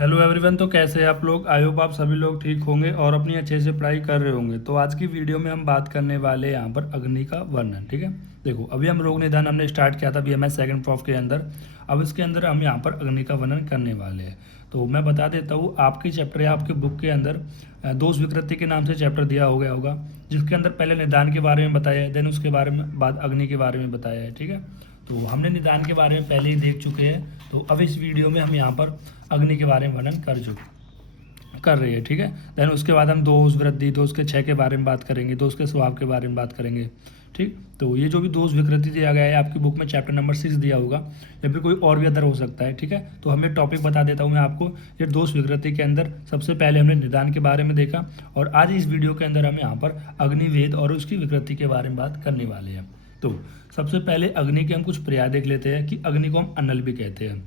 Hello everyone. तो कैसे हैं आप लोग? आई होप आप सभी लोग ठीक होंगे और अपनी अच्छे से पढ़ाई कर रहे होंगे। तो आज की वीडियो में हम बात करने वाले हैं यहाँ पर अग्नि का वर्णन। ठीक है, देखो अभी हम रोग निदान हमने स्टार्ट किया था बीएमएस सेकंड प्रॉफ के अंदर। अब इसके अंदर हम यहाँ पर अग्नि का वर्णन करने वाले हैं। तो मैं बता देता हूँ, आपकी चैप्टर या आपके बुक के अंदर दोष विकृति के नाम से चैप्टर दिया हो गया होगा, जिसके अंदर पहले निदान के बारे में बताया है, देन उसके बारे में बाद अग्नि के बारे में बताया है। ठीक है, तो हमने निदान के बारे में पहले ही देख चुके हैं। तो अब इस वीडियो में हम यहाँ पर अग्नि के बारे में वर्णन कर रही है। ठीक है, देन उसके बाद हम दोष वृद्धि, दोष के 6 के बारे में बात करेंगे, दोष के स्वभाव के बारे में बात करेंगे। ठीक, तो ये जो भी दोष विकृति दिया गया है आपकी बुक में चैप्टर नंबर 6 दिया होगा, या फिर कोई और भी अदर हो सकता है। ठीक है, तो हमें टॉपिक बता देता हूँ मैं आपको। ये दोष विकृति के अंदर सबसे पहले हमने निदान के बारे में देखा, और आज इस वीडियो के अंदर हम यहाँ पर अग्निवेद और उसकी विकृति के बारे में बात करने वाले हैं। तो सबसे पहले अग्नि के हम कुछ पर्याय देख लेते हैं कि अग्नि को हम अनल भी कहते हैं।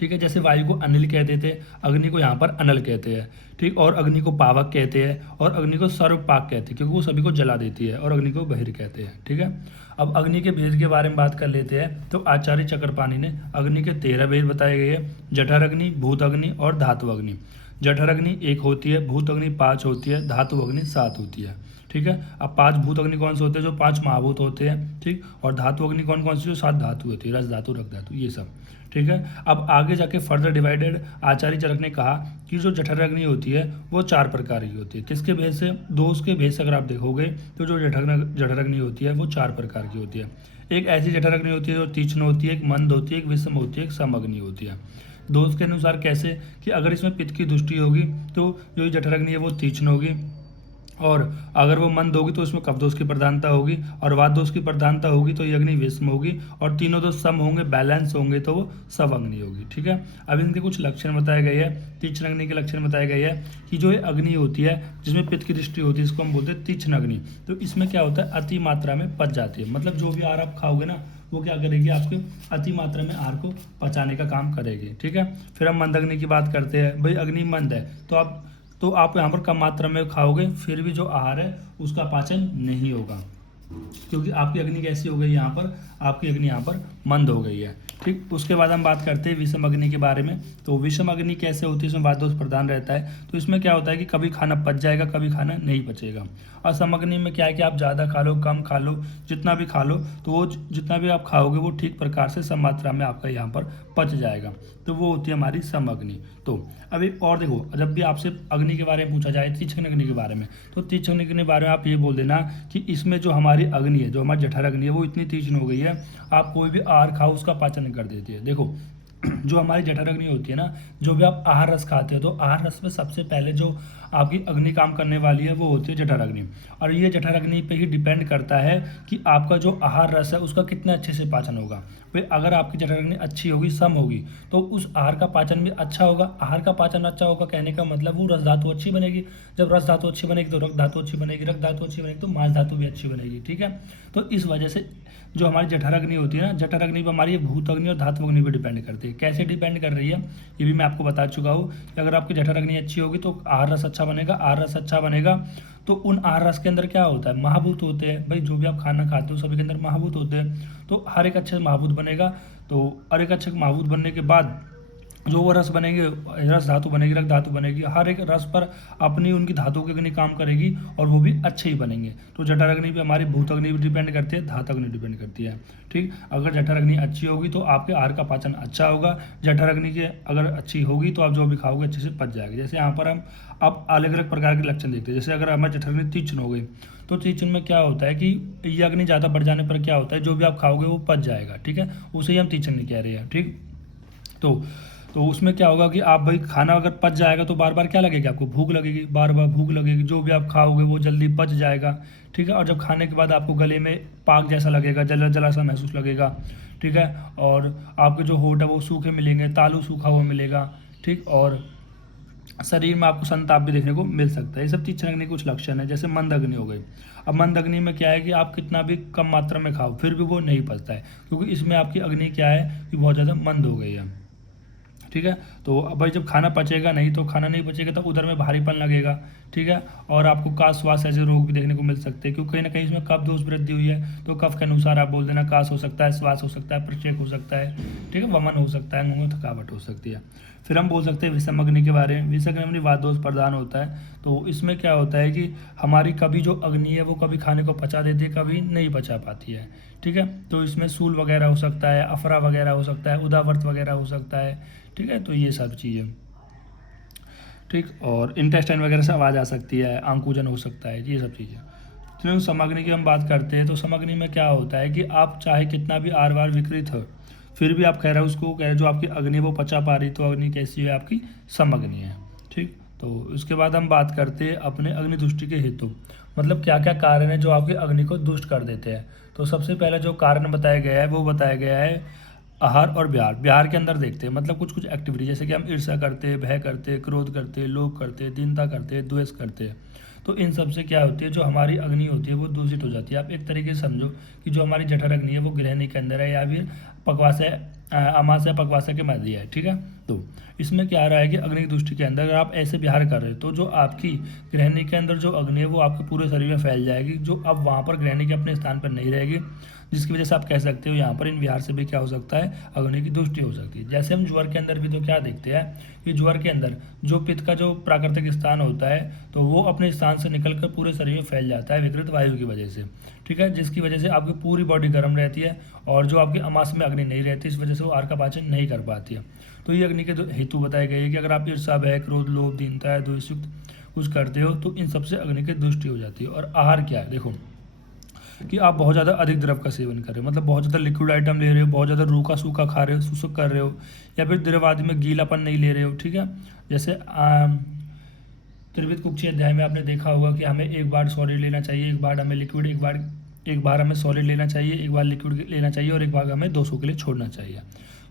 ठीक है, जैसे वायु को अनिल कहते थे, अग्नि को यहाँ पर अनल कहते हैं। ठीक, और अग्नि को पावक कहते हैं, और अग्नि को सर्वपाक कहते हैं क्योंकि वो सभी को जला देती है, और अग्नि को बहिर कहते हैं। ठीक है, अब अग्नि के भेद के बारे में बात कर लेते हैं। तो आचार्य चक्रपाणी ने अग्नि के 13 भेद बताए गए हैं। जठर अग्नि, भूत अग्नि और धातु अग्नि। जठर अग्नि 1 होती है, भूत अग्नि 5 होती है, धातु अग्नि 7 होती है। ठीक है, अब 5 भूत अग्नि कौन से होते हैं? जो 5 महाभूत होते हैं। ठीक, और धातु अग्नि कौन कौन सी? जो 7 धातु होती है, रस धातु, रक्त धातु, ये सब। ठीक है, अब आगे जाके फर्दर डिवाइडेड आचार्य चरक ने कहा कि जो जठर अग्नि होती है वो 4 प्रकार की होती है। किसके भेद से? दोष के भेद से अगर आप देखोगे तो जो जठर अग्नि होती है वो 4 प्रकार की होती है। एक ऐसी जठर अग्नि होती है जो तीक्ष्ण होती है, एक मंद होती है, एक विषम होती है, एक सम अग्नि होती है। दोष के अनुसार कैसे? कि अगर इसमें पित्त की दृष्टि होगी तो जो जठर अग्नि है वो तीक्ष्ण होगी, और अगर वो मंद होगी तो इसमें कफ दोष की प्रधानता होगी, और वात दोष की प्रधानता होगी तो ये अग्नि विषम होगी, और तीनों दोष सम होंगे, बैलेंस होंगे तो वो सब अग्नि होगी। ठीक है, अब इनके कुछ लक्षण बताए गए हैं। तीक्ष्ण अग्नि के लक्षण बताए गए हैं कि जो ये अग्नि होती है जिसमें पित्त की दृष्टि होती है, इसको हम बोलते हैं तीक्ष्ण अग्नि। तो इसमें क्या होता है? अति मात्रा में पच जाती है। मतलब जो भी आहार आप खाओगे ना, वो क्या करेगी? आपके अति मात्रा में आहार को पचाने का काम करेगी। ठीक है, फिर हम मंद अग्नि की बात करते हैं। भाई अग्नि मंद है तो आप यहाँ पर कम मात्रा में खाओगे, फिर भी जो आहार है उसका पाचन नहीं होगा, क्योंकि आपकी अग्नि कैसी हो गई? यहाँ पर आपकी अग्नि यहाँ पर मंद हो गई है। ठीक, उसके बाद हम बात करते हैं विषम अग्नि के बारे में। तो विषम अग्नि कैसे होती है? इसमें वात दोष प्रधान रहता है। तो इसमें क्या होता है कि कभी खाना पच जाएगा, कभी खाना नहीं पचेगा। और सम अग्नि में क्या है कि आप ज़्यादा खा लो, कम खा लो, जितना भी खा लो, तो वो जितना भी आप खाओगे वो ठीक प्रकार से सम मात्रा में आपका यहाँ पर पच जाएगा। तो वो होती है हमारी सम अग्नि। तो अभी और देखो, जब भी आपसे अग्नि के बारे में पूछा जाए, तीक्ष्ण अग्नि के बारे में, तो तीक्ष्ण अग्नि के बारे में आप ये बोल देना कि इसमें जो हमारी अग्नि है, जो हमारी जठर अग्नि है, वो इतनी तीक्ष्ण हो गई है, आप कोई भी आहार खाओ उसका पाचन कर देती है। देखो जो हमारी जठर अग्नि होती है ना, जो भी आप आहार रस खाते हो, तो आहार रस में सबसे पहले जो आपकी अग्नि काम करने वाली है वो होती है जठर अग्नि। और ये जठर अग्नि पे ही डिपेंड करता है कि आपका जो आहार रस है उसका कितने अच्छे से पाचन होगा। भाई अगर आपकी जठर अग्नि अच्छी होगी, सम होगी, तो उस आहार का पाचन भी अच्छा होगा। आहार का पाचन अच्छा होगा कहने का मतलब वो रस धातु अच्छी बनेगी। जब रस धातु अच्छी बनेगी तो रक्त धातु अच्छी बनेगी, रक्त धातु अच्छी बनेगी तो मांस धातु भी अच्छी बनेगी। ठीक है, तो इस वजह से जो हमारी जठर अग्नि होती है ना, जठर अग्नि पर हमारी भूत अग्नि और धातु अग्नि पर डिपेंड करती है। कैसे डिपेंड कर रही है ये भी मैं आपको बता चुका हूँ कि अगर आपकी जठर अग्नि अच्छी होगी तो आहार रस अच्छा बनेगा। आहार रस अच्छा बनेगा तो उन आहार रस के अंदर क्या होता है? महाभूत होते हैं। भाई जो भी आप खाना खाते हो सभी के अंदर महाभूत होते हैं, तो हर एक अच्छे महाभूत बनेगा। तो हर एक अच्छे महाभूत बनने के बाद जो वो रस बनेंगे, रस धातु बनेगी, रक्त धातु बनेगी, हर एक रस पर अपनी उनकी धातु की अग्नि काम करेगी और वो भी अच्छे ही बनेंगे। तो जठर अग्नि पे हमारी भूत अग्नि भी डिपेंड करती है, धातु अग्नि डिपेंड करती है। ठीक, अगर जठर अग्नि अच्छी होगी तो आपके आहार का पाचन अच्छा होगा। जठर अग्नि की अगर अच्छी होगी तो आप जो भी खाओगे अच्छे से पच जाएगा। जैसे यहाँ पर हम अब अलग अलग प्रकार के लक्षण देखते हैं। जैसे अगर हमारी जठर अग्नि तीक्ष्ण हो गई तो तीक्ष्ण में क्या होता है कि ये अग्नि ज़्यादा बढ़ जाने पर क्या होता है? जो भी आप खाओगे वो पच जाएगा। ठीक है, उसे ही हम तीक्ष्ण नहीं कह रहे हैं। ठीक, तो उसमें क्या होगा कि आप भाई खाना अगर पच जाएगा तो बार बार क्या लगेगी? आपको भूख लगेगी, बार बार भूख लगेगी। जो भी आप खाओगे वो जल्दी पच जाएगा। ठीक है, और जब खाने के बाद आपको गले में पाक जैसा लगेगा, जला जला सा महसूस लगेगा। ठीक है, और आपके जो होंठ है वो सूखे मिलेंगे, तालू सूखा हुआ मिलेगा। ठीक, और शरीर में आपको संताप भी देखने को मिल सकता है। ये सब तीक्ष्ण अग्नि के कुछ लक्षण है। जैसे मंद अग्नि हो गई। अब मंद अग्नि में क्या है कि आप कितना भी कम मात्रा में खाओ फिर भी वो नहीं पचता है, क्योंकि इसमें आपकी अग्नि क्या है कि बहुत ज़्यादा मंद हो गई है। ठीक है, तो अब भाई जब खाना पचेगा नहीं, तो खाना नहीं पचेगा तो उधर में भारीपन लगेगा। ठीक है, और आपको काश श्वास ऐसे रोग भी देखने को मिल सकते हैं, क्योंकि कहीं ना कहीं इसमें कफ दोष वृद्धि हुई है। तो कफ के अनुसार आप बोल देना काश हो सकता है, श्वास हो सकता है, प्रचेक हो सकता है। ठीक है, वमन हो सकता है, मुंह में थकावट हो सकती है। फिर हम बोल सकते हैं विषम अग्नि के बारे में। विषम अग्नि वातदोष प्रधान होता है। तो इसमें क्या होता है कि हमारी कभी जो अग्नि है वो कभी खाने को पचा देती है, कभी नहीं पचा पाती है। ठीक है, तो इसमें सूल वगैरह हो सकता है, अफरा वगैरह हो सकता है, उदावर्त वगैरह हो सकता है। ठीक है, तो ये सब चीज़ें ठीक, और इंटेस्टाइन वगैरह से आवाज़ आ सकती है, आंकुजन हो सकता है, ये सब चीज़ें। तो समग्नि की हम बात करते हैं तो समग्नि में क्या होता है कि आप चाहे कितना भी आर बार विकृत हो, फिर भी आप कह रहे हो उसको कह रहे जो आपकी अग्नि वो पचा पा रही, तो अग्नि कैसी है, आपकी समग्नि है। ठीक, तो उसके बाद हम बात करते हैं अपने अग्नि दुष्टि के हेतु, मतलब क्या क्या कारण है जो आपकी अग्नि को दुष्ट कर देते हैं। तो सबसे पहले जो कारण बताया गया है वो बताया गया है आहार और विहार। विहार के अंदर देखते हैं मतलब कुछ कुछ एक्टिविटी, जैसे कि हम ईर्ष्या करते हैं, भय करते हैं, क्रोध करते हैं, लोभ करते हैं, दीनता करते हैं, द्वेष करते हैं। तो इन सब से क्या होती है, जो हमारी अग्नि होती है वो दूषित हो जाती है। आप एक तरीके से समझो कि जो हमारी जठर अग्नि है वो गृहिणी के अंदर है, या फिर पकवास अमाशय पकवासा के मध्य है। ठीक है, तो इसमें क्या आ रहा है कि अग्नि की दृष्टि के अंदर अगर आप ऐसे विहार कर रहे हो तो जो आपकी गृहिणी के अंदर जो अग्नि है वो आपके पूरे शरीर में फैल जाएगी, जो अब वहाँ पर गृहिणी के अपने स्थान पर नहीं रहेगी, जिसकी वजह से आप कह सकते हो यहाँ पर इन विहार से भी क्या हो सकता है, अग्नि की दृष्टि हो सकती है। जैसे हम ज्वर के अंदर भी तो क्या देखते हैं कि ज्वर के अंदर जो पित्त का जो प्राकृतिक स्थान होता है तो वो अपने स्थान से निकलकर पूरे शरीर में फैल जाता है विकृत वायु की वजह से। ठीक है, जिसकी वजह से आपकी पूरी बॉडी गर्म रहती है, और जो आपकी अमाशय में अग्नि नहीं रहती, इस वजह से वो आहार का पाचन नहीं कर पाती है। तो ये अग्नि के हेतु बताए गए हैं कि अगर आप ईर्ष्या, भय, क्रोध, लोभ, दीनता, द्वेषयुक्त कुछ करते हो तो इन सबसे अग्नि की दृष्टि हो जाती है। और आहार क्या है, देखो कि आप बहुत ज़्यादा अधिक द्रव का सेवन कर रहे हो, मतलब बहुत ज़्यादा लिक्विड आइटम ले रहे हो, बहुत ज़्यादा रूखा सूखा खा रहे हो, शुष्क कर रहे हो, या फिर द्रव आदि में गीलापन नहीं ले रहे हो। ठीक है, जैसे त्रिविध कुक्षी अध्याय में आपने देखा होगा कि हमें एक बार सॉलिड लेना चाहिए, एक बार हमें लिक्विड, एक बार हमें सॉलिड लेना चाहिए, एक बार लिक्विड लेना चाहिए, और एक बार हमें 200 के लिए छोड़ना चाहिए।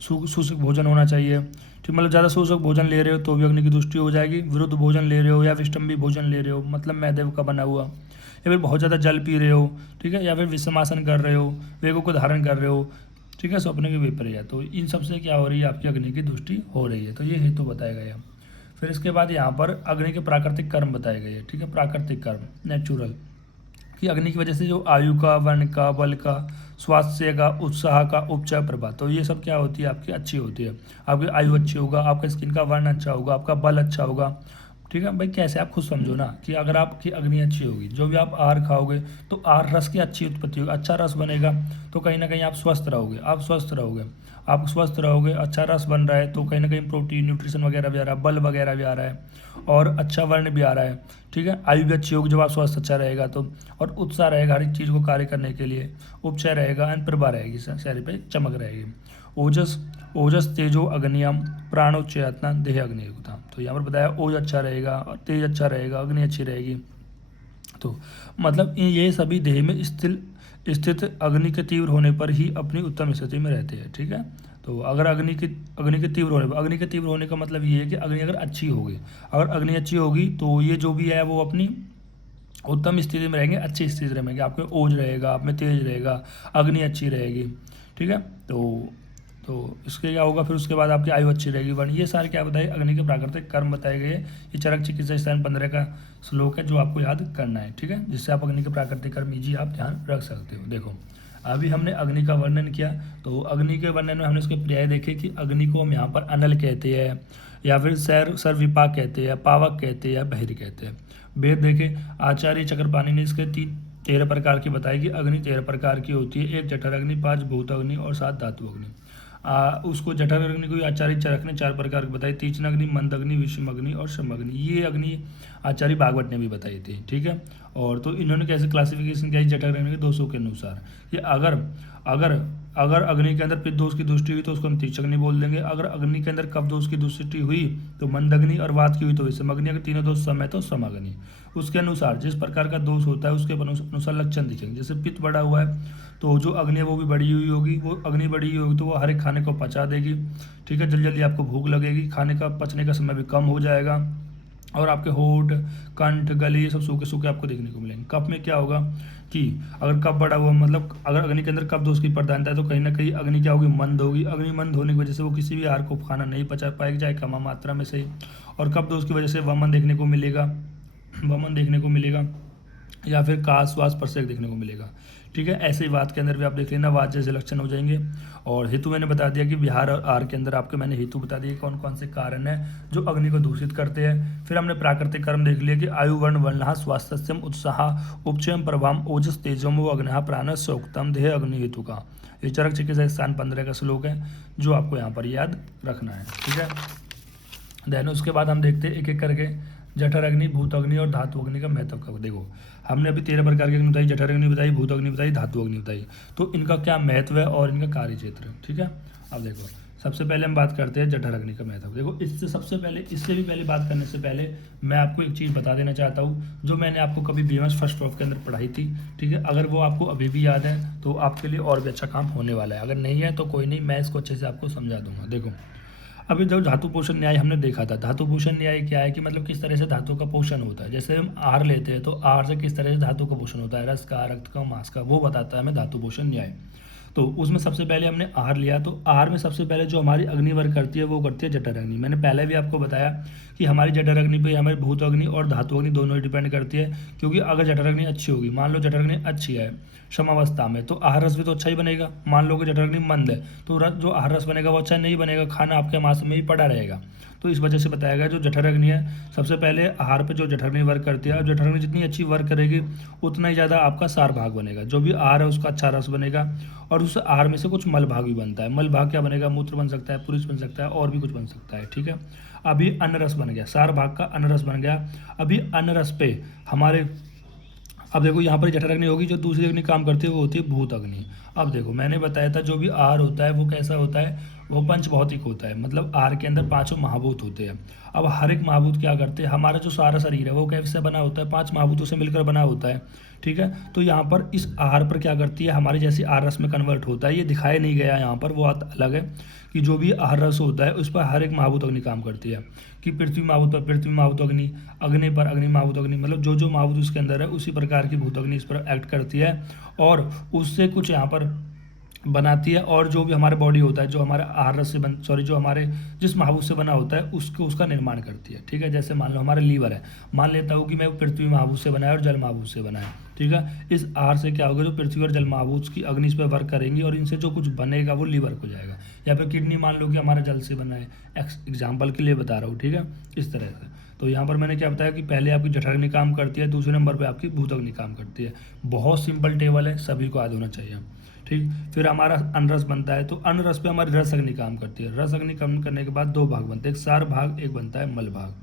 शुष्क भोजन होना चाहिए। ठीक, मतलब ज़्यादा शुष्क भोजन ले रहे हो तो भी अग्नि की दृष्टि हो जाएगी। विरुद्ध भोजन ले रहे हो या विष्टम्भी भोजन ले रहे हो, मतलब मैदे का बना हुआ, या फिर बहुत ज़्यादा जल पी रहे हो, ठीक है, या फिर विषमासन कर रहे हो, वेगों को धारण कर रहे हो, ठीक है, स्वप्न के विपरीत, तो इन सब से क्या हो रही है, आपकी अग्नि की दृष्टि हो रही है। तो ये हेतु बताया गया। फिर इसके बाद यहाँ पर अग्नि के प्राकृतिक कर्म बताए गए हैं। ठीक है, प्राकृतिक कर्म नेचुरल, कि अग्नि की वजह से जो आयु का, वर्ण का, बल का, स्वास्थ्य का, उत्साह का, उपचय प्रभाव, तो ये सब क्या होती है, आपकी अच्छी होती है। आपकी आयु अच्छी होगा, आपका स्किन का वर्ण अच्छा होगा, आपका बल अच्छा होगा। ठीक है भाई, कैसे आप खुद समझो ना कि अगर आपकी अग्नि अच्छी होगी, जो भी आप आहार खाओगे तो आहार रस की अच्छी उत्पत्ति होगी, अच्छा रस बनेगा, तो कहीं ना कहीं आप स्वस्थ रहोगे, आप स्वस्थ रहोगे, अच्छा रस बन रहा है तो कहीं ना कहीं प्रोटीन, न्यूट्रिशन वगैरह भी आ रहा है, बल वगैरह भी आ रहा है, और अच्छा वर्ण भी आ रहा है। ठीक है, आयु भी अच्छी होगी जब आप स्वस्थ अच्छा रहेगा तो, और उत्साह रहेगा हर एक चीज़ को कार्य करने के लिए, उपचय रहेगा, एंड प्रभा रहेगी, शरीर पे चमक रहेगी। ओजस ओजस तेजो अग्नियम प्राणोच्चयत्ना देह अग्नियुक्ता, तो यहाँ पर बताया ओज अच्छा रहेगा और तेज अच्छा रहेगा, अग्नि अच्छी रहेगी। तो मतलब ये सभी देह में स्थित अग्नि के तीव्र होने पर ही अपनी उत्तम स्थिति में रहते हैं। ठीक है, तो अगर अग्नि के तीव्र होने पर, अग्नि के तीव्र होने का मतलब ये है कि अग्नि अगर अच्छी होगी, अगर अग्नि अच्छी होगी तो ये जो भी है वो अपनी उत्तम स्थिति में रहेंगे, अच्छी स्थिति में रहेंगे, आपके ओज रहेगा, आप में तेज रहेगा, अग्नि अच्छी रहेगी। ठीक है, तो इसके क्या होगा, फिर उसके बाद आपकी आयु अच्छी रहेगी, वर्ण, ये सारे क्या बताए, अग्नि के प्राकृतिक कर्म बताए गए। ये चरक चिकित्सा स्थान 15 का श्लोक है जो आपको याद करना है। ठीक है, जिससे आप अग्नि के प्राकृतिक कर्म इजी आप ध्यान रख सकते हो। देखो अभी हमने अग्नि का वर्णन किया, तो अग्नि के वर्णन में हमने उसके पर्याय देखे कि अग्नि को हम यहाँ पर अनल कहते हैं, या फिर सैर विपाक कहते हैं, पावक कहते हैं, या बहिर कहते हैं। वेद देखे, आचार्य चक्रपाणि ने इसके 13 प्रकार की बताई कि अग्नि 13 प्रकार की होती है। 1 जठर अग्नि, 5 भूत अग्नि और 7 धातु अग्नि। उसको जठर अग्नि को आचार्य चरक ने 4 प्रकार की बताई, तीक्ष्ण अग्नि, मंद अग्नि, विषम अग्नि और शम अग्नि। ये अग्नि आचार्य भागवत ने भी बताई थी। ठीक है, और तो इन्होंने कैसे क्लासिफिकेशन किया जठर अग्नि के 200 के अनुसार, कि अगर अग्नि के अंदर पित्त दोष की दृष्टि हुई तो उसको हम तीक्ष्ण अग्नि बोल देंगे, अगर अग्नि के अंदर कफ दोष की दृष्टि हुई तो मंद अग्नि, और वात की हुई तो विषम अग्नि, अगर तीनों दोष सम है तो सम अग्नि। उसके अनुसार जिस प्रकार का दोष होता है उसके अनुसार लक्षण दिखेंगे। जैसे पित्त बढ़ा हुआ है तो जो अग्नि है वो भी बढ़ी हुई होगी, वो अग्नि बढ़ी हुई होगी तो वो हर एक खाने को पचा देगी। ठीक है, जल्दी जल्दी आपको भूख लगेगी, खाने का पचने का समय भी कम हो जाएगा, और आपके होठ, कंठ, गले ये सब सूखे सूखे आपको देखने को मिलेंगे। कफ में क्या होगा कि अगर कफ बढ़ा हुआ, मतलब अगर अग्नि के अंदर कफ दोष की प्रधानता है तो कहीं ना कहीं अग्नि क्या होगी, मंद होगी। अग्नि मंद होने की वजह से वो किसी भी आहार को खाना नहीं पचा पाएगी, चाहे कम मात्रा में सही, और कफ दोष की वजह से वमन देखने को मिलेगा, या फिर काश, श्वास, प्रश्वास देखने को मिलेगा। ठीक है। ऐसे ही वाद के अंदर भी आप देख लेना, वाद जैसे लक्षण हो जाएंगे। और हेतु मैंने बता दिया कि विहार और आहार के अंदर आपके मैंने हेतु बता दिए कौन कौन से कारण हैं जो अग्नि को दूषित करते हैं। फिर हमने प्राकृतिक कर्म देख लिया कि आयु वर्ण वर्णः स्वास्थ्यम उत्साह उपचयम प्रभाम ओजस तेजम वो अग्नि प्राण सोक्तम देह अग्नि हेतु का। ये चरक चिकित्सा स्थान 15 का श्लोक है जो आपको यहाँ पर याद रखना है। ठीक है। देन उसके बाद हम देखते हैं एक एक करके जठर अग्नि, भूत अग्नि और धातु अग्नि का महत्व का। देखो हमने अभी 13 प्रकार की अग्नि बताई, जठर अग्नि बताई, भूत अग्नि बताई, धातु अग्नि बताई, तो इनका क्या महत्व है और इनका कार्य क्षेत्र। ठीक है। अब देखो सबसे पहले हम बात करते हैं जठर अग्नि का महत्व। देखो इससे भी पहले बात करने से पहले मैं आपको एक चीज़ बता देना चाहता हूँ जो मैंने आपको कभी बीएमएस फर्स्ट प्रॉफ के अंदर पढ़ाई थी। ठीक है। अगर वो आपको अभी भी याद है तो आपके लिए और भी अच्छा काम होने वाला है, अगर नहीं है तो कोई नहीं, मैं इसको अच्छे से आपको समझा दूंगा। देखो अभी जब धातु पोषण न्याय हमने देखा था, धातु पोषण न्याय क्या है कि मतलब किस तरह से धातु का पोषण होता है। जैसे हम आहार लेते हैं तो आहार से किस तरह से धातु का पोषण होता है, रस का, रक्त का, मांस का, वो बताता है हमें धातु पोषण न्याय। तो उसमें सबसे पहले हमने आहार लिया, तो आहार में सबसे पहले जो हमारी अग्नि वर्क करती है वो करती है जठर अग्नि। मैंने पहले भी आपको बताया कि हमारी जठर अग्नि पे हमारी भूत अग्नि और धातु अग्नि दोनों ही डिपेंड करती है, क्योंकि अगर जठर अग्नि अच्छी होगी, मान लो जठर अग्नि अच्छी है समावस्था में, तो आहार रस भी तो अच्छा ही बनेगा। मान लो कि जठर अग्नि मंद है तो जो आहार रस बनेगा वो अच्छा नहीं बनेगा, खाना आपके मांस में ही पड़ा रहेगा। तो इस वजह से बताया गया जो जठर अग्नि है सबसे पहले आहार पे जो जठर अग्नि वर्क करती है, और जठर अग्नि जितनी अच्छी वर्क करेगी उतना ही ज़्यादा आपका सार भाग बनेगा, जो भी आहार है उसका अच्छा रस बनेगा। और उस आहार में से कुछ मल भाग भी बनता है। मल भाग क्या बनेगा, मूत्र बन सकता है, पुरुष बन सकता है, और भी कुछ बन सकता है। ठीक है। अभी अन्न रस बन गया, सार भाग का अन्न रस बन गया। अभी अन्न रस पे हमारे, अब देखो यहाँ पर जठर अग्नि होगी, जो दूसरी अग्नि काम करती है वो होती है भूत अग्नि। अब देखो मैंने बताया था जो भी आहार होता है वो कैसा होता है, वो पंच भौतिक होता है, मतलब आहार के अंदर पांचों महाभूत होते हैं। अब हर एक महाभूत क्या करते हैं, हमारा जो सारा शरीर है वो कैसे बना होता है, 5 महाभूतों से मिलकर बना होता है। ठीक है। तो यहाँ पर इस आहार पर क्या करती है, हमारी जैसी आहार रस में कन्वर्ट होता है, ये दिखाया नहीं गया यहाँ पर, वो अलग है कि जो भी आहार रस होता है उस पर हर एक महाभूत अग्नि काम करती है। कि पृथ्वी महाभूत पर पृथ्वी महाभूत अग्नि, अग्नि पर अग्नि महाभूत अग्नि, मतलब जो जो महाभूत उसके अंदर है उसी प्रकार की भूत अग्नि इस पर एक्ट करती है और उससे कुछ यहाँ पर बनाती है। और जो भी हमारे बॉडी होता है, जो हमारे आहार रस से जो हमारे जिस महाभूत से बना होता है उसको उसका निर्माण करती है। ठीक है। जैसे मान लो हमारे लीवर है, मान लेता हूँ कि मैं पृथ्वी महाभूत से बना है और जल महाभूत से बना है। ठीक है। इस आहार से क्या होगा, जो पृथ्वी और जल महाभूत की अग्नि इस पर वर्क करेंगी और इनसे जो कुछ बनेगा वो लीवर को जाएगा। या फिर किडनी मान लो कि हमारा जल से बना है, एग्जाम्पल के लिए बता रहा हूँ। ठीक है। इस तरह से तो यहाँ पर मैंने क्या बताया कि पहले आपकी जठर अग्नि काम करती है, दूसरे नंबर पे आपकी भूत अग्नि काम करती है। बहुत सिंपल टेबल है, सभी को याद होना चाहिए। ठीक। फिर हमारा अन्न रस बनता है, तो अन्न रस पे हमारी रस अग्नि काम करती है। रस अग्नि काम करने के बाद 2 भाग बनते हैं, एक सार भाग, एक बनता है मल भाग।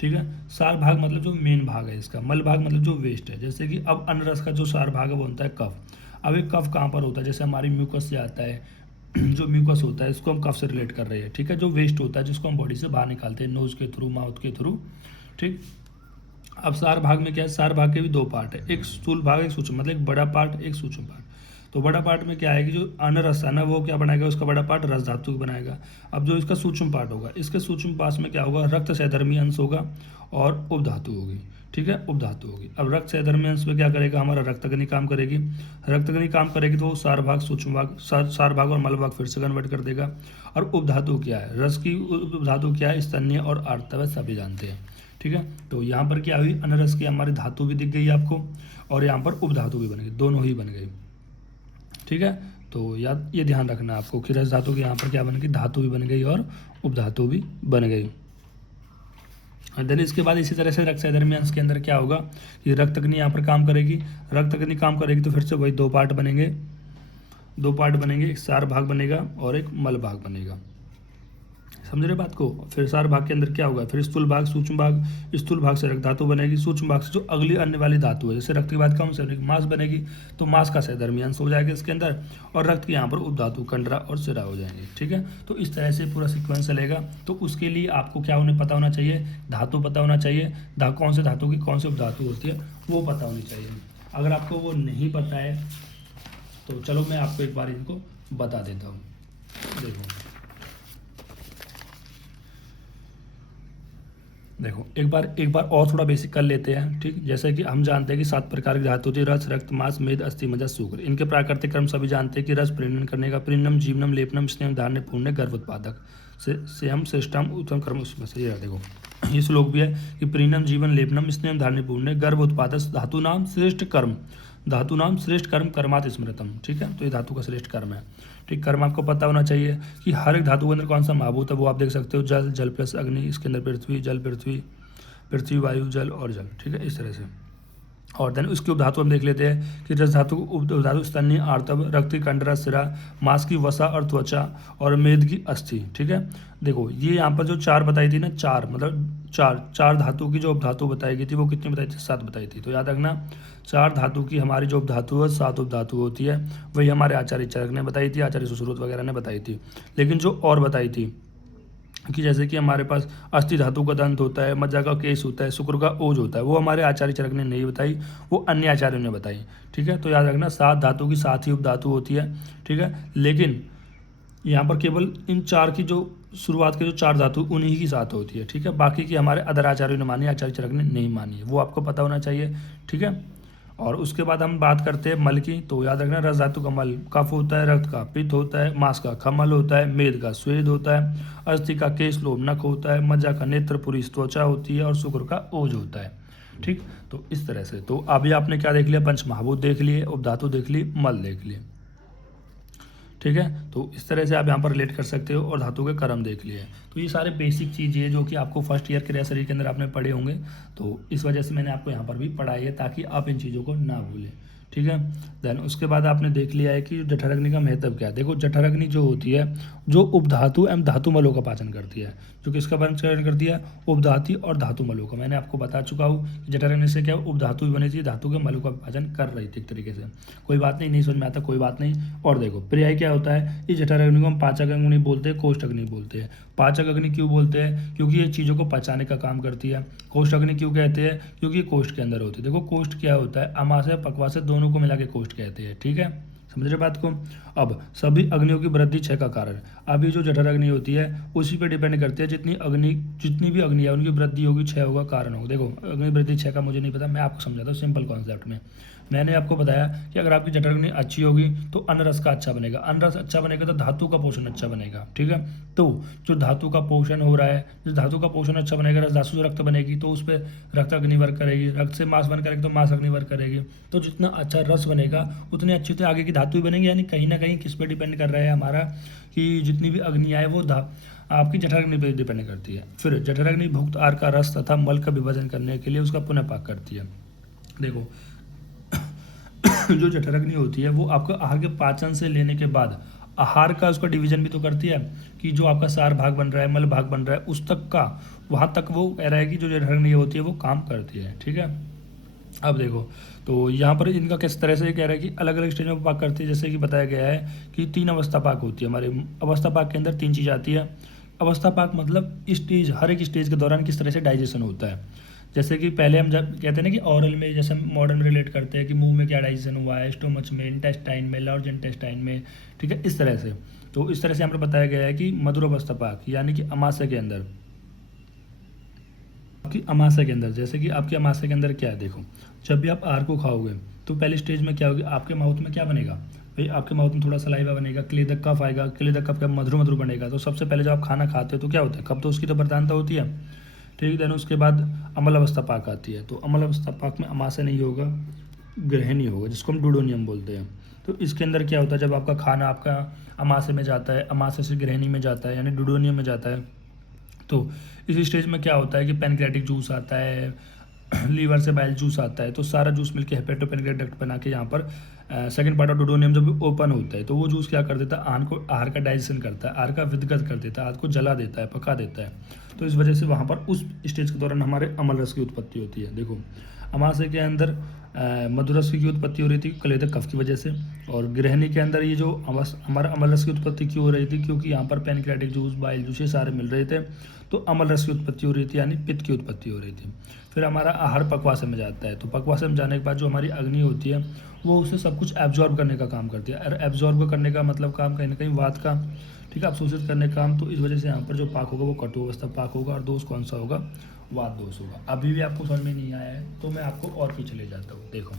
ठीक है। सार भाग मतलब जो मेन भाग है इसका, मल भाग मतलब जो वेस्ट है। जैसे कि अब अन्न रस का जो सार भाग है वो बनता है कफ। अब एक कफ कहाँ पर होता है, जैसे हमारी म्यूकस से आता है, जो म्यूकस होता है इसको हम कफ से रिलेट कर रहे हैं। ठीक है। जो वेस्ट होता है जिसको हम बॉडी से बाहर निकालते हैं नोज के थ्रू, माउथ के थ्रू। ठीक। अब सार भाग में क्या है, सार भाग के भी 2 पार्ट है, एक स्थूल भाग, एक सूक्ष्म, मतलब एक बड़ा पार्ट, एक सूक्ष्म पार्ट। तो बड़ा पार्ट में क्या है कि जो अन्न रस है ना वो क्या बनाएगा, उसका बड़ा पार्ट रस धातु बनाएगा। अब जो इसका सूक्ष्म पार्ट होगा, इसके सूक्ष्म पार्ट में क्या होगा, रक्त सहधर्मी अंश होगा और उपधातु होगी। ठीक है। उपधातु होगी। अब रक्त सहधर्मी अंश में क्या करेगा, हमारा रक्त अग्नि काम करेगी। रक्त अग्नि काम करेगी तो सार भाग, सूक्ष्म भाग, सार भाग और मल भाग फिर से कन्वर्ट कर देगा। और उपधातु क्या है, रस की उपधातु क्या है, स्तन्य और आर्तव सभी जानते हैं। ठीक है। तो यहाँ पर क्या हुई, अन्न रस की हमारी धातु भी दिख गई आपको और यहाँ पर उपधातु भी बन गई, दोनों ही बन गई। ठीक है। तो याद ये ध्यान रखना आपको कि रस धातु के यहाँ पर क्या बन गई, धातु भी बन गई और उपधातु भी बन गई। देन इसके बाद इसी तरह से रक्त सहधर्मी अंश के अंदर क्या होगा कि रक्त अग्नि यहाँ पर काम करेगी। रक्त अग्नि काम करेगी तो फिर से वही 2 पार्ट बनेंगे, एक सार भाग बनेगा और एक मल भाग बनेगा। समझ रहे बात को। फिर सार भाग के अंदर क्या होगा, फिर स्थूल भाग, सूक्ष्म भाग, स्थूल भाग से रक्त धातु बनेगी, सूक्ष्म भाग से जो अगली अन्य वाली धातु है, जैसे रक्त के बाद कौन सा बनेगी, मांस बनेगी, तो मांस का सहधर्मी अंश हो जाएगा इसके अंदर, और रक्त के यहाँ पर उपधातु कंडरा और सिरा हो जाएंगे। ठीक है। तो इस तरह से पूरा सीक्वेंस चलेगा। तो उसके लिए आपको क्या पता होना चाहिए, धातु पता होना चाहिए, कौन से धातु की कौन से उपधातु होती है वो पता होनी चाहिए। अगर आपको वो नहीं पता है तो चलो मैं आपको एक बार इनको बता देता हूँ। देखो एक बार और थोड़ा बेसिक कर लेते हैं। ठीक। जैसे कि हम जानते हैं कि 7 प्रकार की धातु होती है, रस, रक्त, मांस, मेद, अस्थि, मज्जा, शुक्र। इनके प्राकृतिक क्रम सभी जानते हैं कि रस प्रीणन करने का, प्रीणनम, जीवनम, लेपनम, स्नेह, धारण्य, पूर्ण, गर्भ उत्पादक से हम श्रेष्ठम उत्तम कर्म उसमें से। ये देखो ये श्लोक भी है कि प्रीणम, जीवन, लेपनम, स्नेह, धारण्य, पूर्ण, गर्भ उत्पादक धातु नाम श्रेष्ठ कर्म धातु नाम श्रेष्ठ कर्म कर्मात स्मृतम, ठीक है। तो ये धातु का श्रेष्ठ कर्म है, ठीक। कर्म आपको पता होना चाहिए कि हर एक धातु के अंदर कौन सा महाभूत है, वो आप देख सकते हो। जल, जल प्लस अग्नि, इसके अंदर पृथ्वी, जल पृथ्वी, पृथ्वी वायु जल और जल, ठीक है, इस तरह से। और देन उसके उपधातु हम देख लेते हैं कि रस धातु उपधातु स्तन्य, आर्तव, रक्त की कंडरा, सिरा, मांस की वसा और त्वचा, और मेद की अस्थि, ठीक है। देखो ये यहाँ पर जो चार बताई थी ना, चार मतलब चार धातु की जो उपधातु बताई गई थी वो कितनी बताई थी, 7 बताई थी। तो याद रखना, 4 धातु की हमारी जो उपधातु है 7 उपधातु होती है। वही हमारे आचार्य चरक ने बताई थी, आचार्य सुश्रुत वगैरह ने बताई थी। लेकिन जो और बताई थी कि जैसे कि हमारे पास अस्थि धातु का दंत होता है, मज्जा का केस होता है, शुक्र का ओज होता है, वो हमारे आचार्य चरक ने नहीं बताई, वो अन्य आचार्यों ने बताई, ठीक है। तो याद रखना 7 धातु की 7 ही उपधातु होती है, ठीक है। लेकिन यहाँ पर केवल इन 4 की जो शुरुआत के जो 4 धातु उन्हीं की 7 होती है, ठीक है। बाकी की हमारे अदर आचार्यों ने मानी, आचार्य चरक ने नहीं मानी है, वो आपको पता होना चाहिए, ठीक है। और उसके बाद हम बात करते हैं मल की। तो याद रखना, रस धातु का मल कफ होता है, रक्त का पित्त होता है, मांस का खमल होता है, मेद का स्वेद होता है, अस्थि का केश लोम नख होता है, मज्जा का नेत्र पुरी त्वचा होती है, और शुक्र का ओज होता है, ठीक। तो इस तरह से तो अभी आपने क्या देख लिया, पंच महाभूत देख लिए, उपधातु देख ली, मल देख लिए, ठीक है। तो इस तरह से आप यहाँ पर रिलेट कर सकते हो, और धातु के कर्म देख लिए। तो ये सारे बेसिक चीज़ है जो कि आपको फर्स्ट ईयर क्रिया शरीर के अंदर आपने पढ़े होंगे। तो इस वजह से मैंने आपको यहाँ पर भी पढ़ाई है, ताकि आप इन चीज़ों को ना भूलें, ठीक है। देन उसके बाद आपने देख लिया है कि जठराग्नि का महत्व क्या है। देखो जठराग्नि जो होती है, जो उपधातु एवं धातु मलों का पाचन करती है, जो किसका पाचन करती है, उपधातु और धातु मलों का। मैंने आपको बता चुका हूँ कि जठराग्नि से क्या उपधातु भी बनी थी, धातु के मलों का पाचन कर रही थी एक तरीके से। कोई बात नहीं समझ में आता, कोई बात नहीं। और देखो पर्याय क्या होता है, इस जठराग्नि को हम पाचक अग्नि बोलते हैं, कोष्ठ अग्नि बोलते हैं। पाचक अग्नि क्यों बोलते हैं, क्योंकि ये चीज़ों को पचाने का काम करती है। कोष्ठ अग्नि क्यों कहते हैं, क्योंकि ये कोष्ठ के अंदर होती है। देखो कोष्ठ क्या होता है, अमाशय पक्वाशय दोनों को मिला के कोष्ठ कहते हैं, ठीक है, समझ रहे बात को। अब सभी अग्नियों की वृद्धि क्षय का कारण, अभी जो जठर अग्नि होती है उसी पे डिपेंड करती है, जितनी भी अग्नि है उनकी वृद्धि होगी, क्षय होगा, कारण होगा। देखो अग्नि वृद्धि क्षय का मुझे नहीं पता, मैं आपको समझाता हूँ सिंपल कॉन्सेप्ट में। मैंने आपको बताया कि अगर आपकी जठर अग्नि अच्छी होगी तो अन्न रस का अच्छा बनेगा, अन्न रस अच्छा बनेगा तो धातु का पोषण अच्छा बनेगा, ठीक है। तो जो धातु का पोषण हो रहा है, जो धातु का पोषण अच्छा बनेगा, रस धातु से रक्त बनेगी तो उस पर रक्त अग्नि वर्क करेगी, रक्त से मांस बन करेगी तो मांस अग्नि वर्क करेगी। तो जितना अच्छा रस बनेगा उतनी अच्छी तो आगे की धातु भी बनेगी। यानी कहीं ना कहीं किस पे डिपेंड कर रहा है हमारा, कि जितनी भी अग्नि आए वो आपकी जठराग्नि पे डिपेंड करती है। फिर जठराग्नि भुक्त आहार का रस तथा मल का विभाजन करने के लिए उसका पुनः पाक करती है। देखो जो जठराग्नि होती है वो आपका आहार के पाचन से लेने के बाद आहार का उसका डिवीजन भी तो करती है, कि जो आपका सार भाग बन रहा है, मल भाग बन रहा है, उस तक का, वहाँ तक वो कह रहा है कि जो जठराग्नि होती है वो काम करती है, ठीक है। अब देखो तो यहाँ पर इनका किस तरह से कह रहा है कि अलग अलग स्टेज में पाक करती है। जैसे कि बताया गया है कि 3 अवस्था पाक होती है हमारे। अवस्था पाक के अंदर 3 चीज़ आती है। अवस्था पाक मतलब स्टेज, हर एक स्टेज के दौरान किस तरह से डाइजेशन होता है। जैसे कि पहले हम जब कहते हैं ना कि ऑरल में, जैसे मॉडर्न में रिलेट करते हैं कि मुंह में क्या डाइजेशन हुआ है, स्टोमच में, इंटेस्टाइन में, लार्ज इंटेस्टाइन में, ठीक है, इस तरह से। तो इस तरह से यहाँ पर बताया गया है कि मधुर अवस्था पाक यानी कि अमाशय के अंदर, आपकी अमाशय के अंदर, जैसे कि आपके अमाशय के अंदर क्या है, देखो जब भी आप आहार को खाओगे तो पहली स्टेज में क्या होगी, आपके माउथ में क्या बनेगा भाई, आपके माउथ में थोड़ा सलाइवा बनेगा, क्लेदक कफ आएगा, क्लेदक कफ का मधुर मधुर बनेगा। तो सबसे पहले जब आप खाना खाते हो तो क्या होता है, कब तो उसकी तो प्रधानता होती है, ठीक। देन उसके बाद अमल अवस्था पाक आती है। तो अमल अवस्था पाक में अमाशय नहीं होगा, ग्रहणी होगा, जिसको हम डूडोनियम बोलते हैं। तो इसके अंदर क्या होता है, जब आपका खाना आपका अमाशय में जाता है, अमाशय से ग्रहणी में जाता है यानी डूडोनियम में जाता है, तो इस स्टेज में क्या होता है कि पैनक्रेटिक जूस आता है, लीवर से बाइल जूस आता है। तो सारा जूस मिलकर हेपेटो पैनक्रेटिक डक्ट बना के यहाँ पर सेकंड पार्ट ऑफ डोडोनियम जब ओपन होता है तो वो जूस क्या कर देता है, आहार का डाइजेशन करता है, आहार का विदगत कर देता है, आहार को जला देता है, पका देता है। तो इस वजह से वहाँ पर उस स्टेज के दौरान हमारे अमल रस की उत्पत्ति होती है। देखो अमाशय के अंदर मधुर रस की उत्पत्ति हो रही थी क्लेदक कफ की वजह से, और गृहिणी के अंदर ये जो हमारा अमल रस की उत्पत्ति क्यों हो रही थी, क्योंकि यहाँ पर पैनक्रेटिक जूस, बाइल जूस ये सारे मिल रहे थे, तो अमल रस की उत्पत्ति हो रही थी यानी पित्त की उत्पत्ति हो रही थी। फिर हमारा आहार पक्वाशय में जाता है। तो पक्वाशय में जाने के बाद जो हमारी अग्नि होती है वो उसे सब कुछ एब्जॉर्ब करने का काम करती है। और एब्जॉर्ब करने का मतलब काम कहीं ना कहीं वात का, ठीक है, अवशोषित करने का काम। तो इस वजह से यहाँ पर जो पाक होगा वो कटु अवस्था पाक होगा, और दोष कौन सा होगा, वात दोष होगा। अभी भी आपको समझ में नहीं आया है तो मैं आपको और पीछे ले जाता हूँ। देखो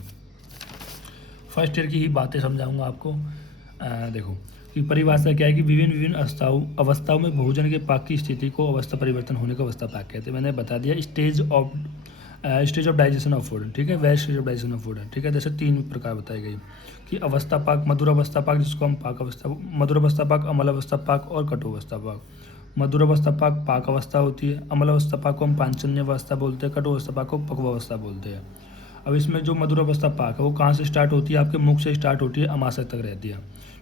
फर्स्ट ईयर की ही बातें समझाऊंगा आपको। देखो कि परिभाषा क्या है कि विभिन्न विभिन्न अवस्थाओं में भोजन के पाक की स्थिति को अवस्था परिवर्तन होने का अवस्था पाक कहते हैं। मैंने बता दिया stage of stage of digestion of food, ठीक है, वह stage of digestion of food है, ठीक है। जैसे 3 प्रकार बताई गई कि अवस्था पाक, मधुर अवस्था पाक जिसको हम पाक अवस्था, मधुर अवस्था पाक, अमल अवस्था पाक और कटु अवस्था पाक। मधुर अवस्था पाक पाक अवस्था होती है, अमल अवस्था पाक को हम पांचजन्य अवस्था बोलते हैं, कटु अवस्था पाक को पक्व अवस्था बोलते हैं। अब इसमें जो मधुर अवस्था पाक है वो कहाँ से स्टार्ट होती है, आपके मुख से स्टार्ट होती है, अमाशय तक रहती है,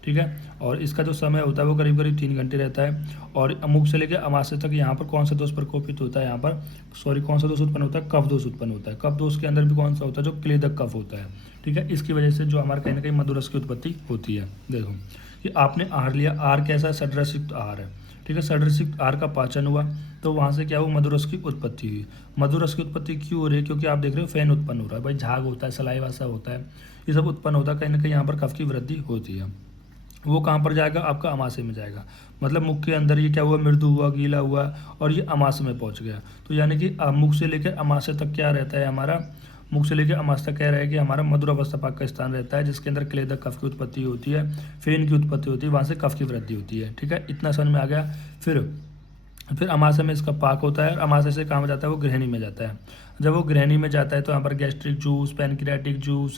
ठीक है। और इसका जो समय होता है वो करीब करीब 3 घंटे रहता है। और मुख से लेकर अमाशय तक यहाँ पर कौन सा दोष प्रकोपित होता है, यहाँ पर कौन सा दोष उत्पन्न होता है, कफ दोष उत्पन्न होता है। कफ दोष के अंदर भी कौन सा होता है, जो क्लेदक कफ होता है, ठीक है। इसकी वजह से जो हमारे कहीं ना कहीं मधुरस की उत्पत्ति होती है। देखो कि आपने आहार लिया, आहार कैसा है, षड्रसयुक्त आहार है, ठीक है। षड्रसयुक्त आहार का पाचन हुआ तो वहाँ से क्या हुआ, मधुरस की उत्पत्ति हुई। मधुरस की उत्पत्ति क्यों हो रही है, क्योंकि आप देख रहे हो फैन उत्पन्न हो रहा है, भाई झाग होता है, सलाइवा सा होता है, ये सब उत्पन्न होता है, कहीं ना कहीं यहाँ पर कफ की वृद्धि होती है। वो कहाँ पर जाएगा, आपका अमाशय में जाएगा। मतलब मुख के अंदर ये क्या हुआ, मृदु हुआ, गीला हुआ और ये अमाशय में पहुँच गया। तो यानी कि मुख से लेकर अमाशय तक क्या रहता है हमारा, मुख से लेकर अमाशय तक क्या रहेगा कि हमारा मधुर अवस्था पाक का स्थान रहता है, जिसके अंदर क्लेदक कफ की उत्पत्ति होती है, फेन की उत्पत्ति होती है, वहाँ से कफ की वृद्धि होती है, ठीक है। इतना समझ में आ गया। फिर अमाशय में इसका पाक होता है और अमाशय से कहाँ में जाता है, वो गृहिणी में जाता है। जब वो गृहिणी में जाता है तो यहाँ पर gastric juice, pancreatic juice,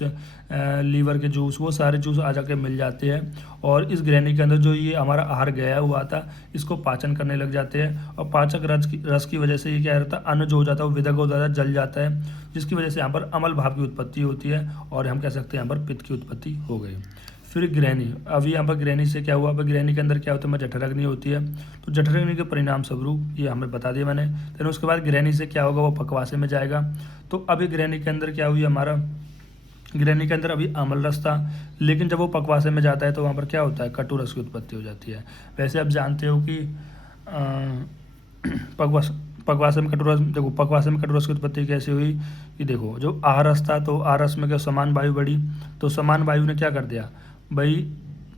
liver के जूस, वो सारे जूस आ जाके मिल जाते हैं। और इस गृहिणी के अंदर जो ये हमारा आहार गया हुआ था इसको पाचन करने लग जाते हैं। और पाचक रस की वजह से ये क्या रहता है, अन्न जो हो जाता है वो विदग्ध हो जाता है, जल जाता है, जिसकी वजह से यहाँ पर अमल भाव की उत्पत्ति होती है और हम कह सकते हैं यहाँ पर पित्त की उत्पत्ति हो गई। फिर गृहिणी, अभी यहाँ पर गृहिणी से क्या हुआ, अब गृहिणी के अंदर क्या होता है, जठराग्नि होती है। तो जठराग्नि के परिणाम स्वरूप ये हमें बता दिया मैंने। फिर उसके बाद गृहिणी से क्या होगा, वो पक्वाशय में जाएगा। तो अभी गृहिणी के अंदर क्या हुई हमारा, गृहिणी के अंदर अभी अम्ल रस था, लेकिन जब वो पक्वाशय में जाता है तो वहाँ पर क्या होता है, कटु रस की उत्पत्ति हो जाती है। वैसे आप जानते हो कि पक्वाशय में कटु रस, देखो पक्वाशय में कटु रस की उत्पत्ति कैसे हुई कि देखो जो आहार रस था तो आहार रस में क्या समान वायु बढ़ी, तो समान वायु ने क्या कर दिया भाई,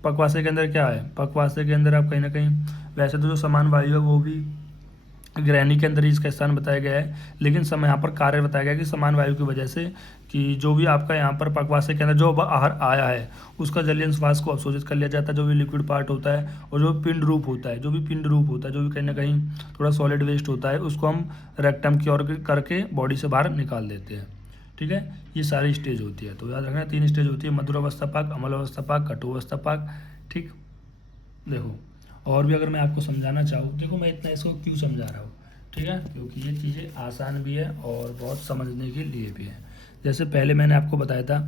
पक्वाशय के अंदर क्या है, पक्वाशय के अंदर आप कहीं ना कहीं, वैसे तो जो समान वायु है वो भी गृहिणी के अंदर ही इसका स्थान बताया गया है, लेकिन समय यहाँ पर कार्य बताया गया है कि समान वायु की वजह से कि जो भी आपका यहाँ पर पक्वाशय के अंदर जो आहार आया है उसका जलीय श्वास को अवशोषित कर लिया जाता है, जो भी लिक्विड पार्ट होता है और जो पिंड रूप होता है, जो भी कहीं ना कहीं थोड़ा सॉलिड वेस्ट होता है, उसको हम रेक्टम की ओर करके बॉडी से बाहर निकाल देते हैं, ठीक है। ये सारी स्टेज होती है, तो याद रखना 3 स्टेज होती है, मधुर अवस्था पाक, अमल अवस्था पाक, कटु अवस्था पाक, ठीक। देखो और भी अगर मैं आपको समझाना चाहूँ, देखो मैं इतना इसको क्यों समझा रहा हूँ, ठीक है, क्योंकि ये चीज़ें आसान भी है और बहुत समझने के लिए भी है। जैसे पहले मैंने आपको बताया था